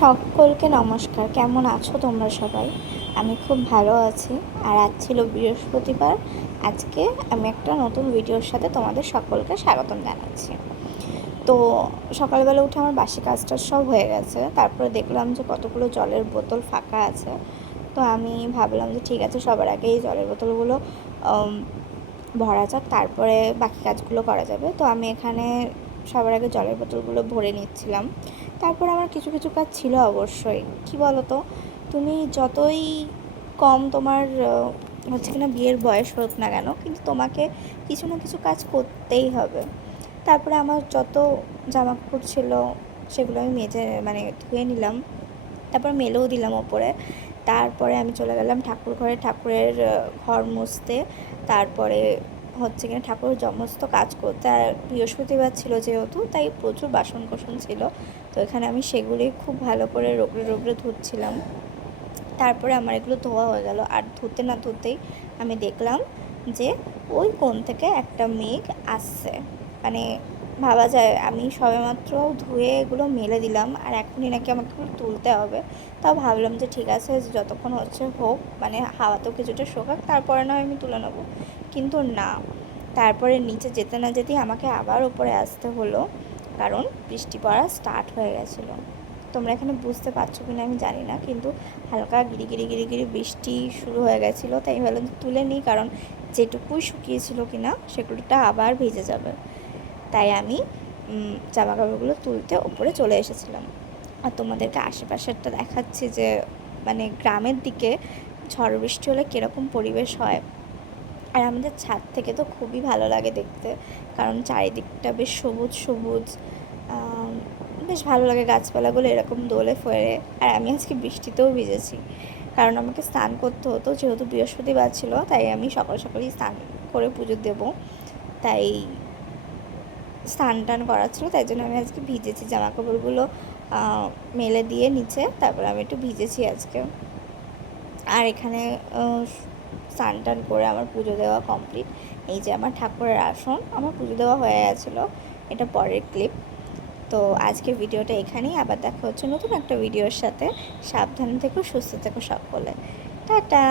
সকলকে নমস্কার। কেমন আছো তোমরা সবাই? আমি খুব ভালো আছি। আর আজ ছিল বৃহস্পতিবার। আজকে আমি একটা নতুন ভিডিওর সাথে তোমাদের সকলকে স্বাগতম জানাচ্ছি। তো সকালবেলা উঠে আমার বাসি কাজটা সব হয়ে গেছে। তারপরে দেখলাম যে কতগুলো জলের বোতল ফাঁকা আছে। তো আমি ভাবলাম যে ঠিক আছে, সবার আগে এই জলের বোতলগুলো ভরা যাক, তারপরে বাকি কাজগুলো করা যাবে। তো আমি এখানে সবার আগে জলের বোতলগুলো ভরে নিচ্ছিলাম। তারপর আমার কিছু কিছু কাজ ছিল অবশ্যই। কি বলো তো, তুমি যতই কম তোমার হচ্ছে কিনা বিয়ের বয়স হোক না কেন, কিন্তু তোমাকে কিছু না কিছু কাজ করতেই হবে। তারপরে আমার যত জামা কাপড় ছিল সেগুলো আমি ধুয়ে নিলাম, তারপর মেলেও দিলাম ওপরে। তারপরে আমি চলে গেলাম ঠাকুর ঘরে, ঠাকুরের ঘর মুছতে। তারপরে হচ্ছে কিনা ঠাকুরের সমস্ত কাজ করতে। আর বৃহস্পতিবার ছিল যেহেতু, তাই প্রচুর বাসন কোসন ছিল। তো এখানে আমি সেগুলি খুব ভালো করে রগড়ে রগড়ে ধুচ্ছিলাম। তারপরে আমার এগুলো ধোয়া হয়ে গেল। আর ধুতে না ধুতেই আমি দেখলাম যে ওই কোণ থেকে একটা মেঘ আসছে। মানে ভাবা যায় আমি সবেমাত্র ধুয়ে এগুলো মেলে দিলাম, আর এখনই নাকি আমাকে এগুলো তুলতে হবে। তাও ভাবলাম যে ঠিক আছে, যতক্ষণ হচ্ছে হোক, মানে হাওয়া তো কিছুটা শোকাক, তারপরে না আমি তুলে নেবো। কিন্তু না, তারপরে নিচে যেতে না যেতেই আমাকে আবার ওপরে আসতে হলো, কারণ বৃষ্টি পড়া স্টার্ট হয়ে গেছিলো। তোমরা এখানে বুঝতে পারছো কিনা আমি জানি না, কিন্তু হালকা গিরি বৃষ্টি শুরু হয়ে গেছিলো। তাই ভাবলাম তুলে নিই, কারণ যেটুকুই শুকিয়েছিল কিনা সেগুলোটা আবার ভিজে যাবে। তাই আমি জামা কাপড়গুলো তুলতে ওপরে চলে এসেছিলাম। আর তোমাদেরকে আশেপাশেরটা দেখাচ্ছি যে মানে গ্রামের দিকে ঝড় বৃষ্টি হলে কীরকম পরিবেশ হয়। আর আমাদের ছাদ থেকে তো খুবই ভালো লাগে দেখতে, কারণ চারিদিকটা বেশ সবুজ সবুজ, বেশ ভালো লাগে গাছপালাগুলো এরকম দোলে ফোরে। আর আমি আজকে বৃষ্টিতেও ভিজেছি, কারণ আমাকে স্নান করতে হতো, যেহেতু বৃহস্পতিবার ছিল। তাই আমি সকাল সকালই স্নান করে পুজো দেবো, তাই স্নান টান করা ছিল। তাই জন্য আমি আজকে ভিজেছি, জামা কাপড়গুলো মেলে দিয়ে নিচে, তারপর আমি একটু ভিজেছি আজকে। আর এখানে স্নান টান করে আমার পুজো দেওয়া কমপ্লিট। এই যে আমার ঠাকুরের আসন, আমার পুজো দেওয়া হয়ে গেছিলো। এটা পরের ক্লিপ। তো আজকের ভিডিওটা এখানেই, আবার দেখা হচ্ছে নতুন একটা ভিডিওর সাথে। সাবধানে থেকো, সুস্থ থেকো সকলে। টাটা।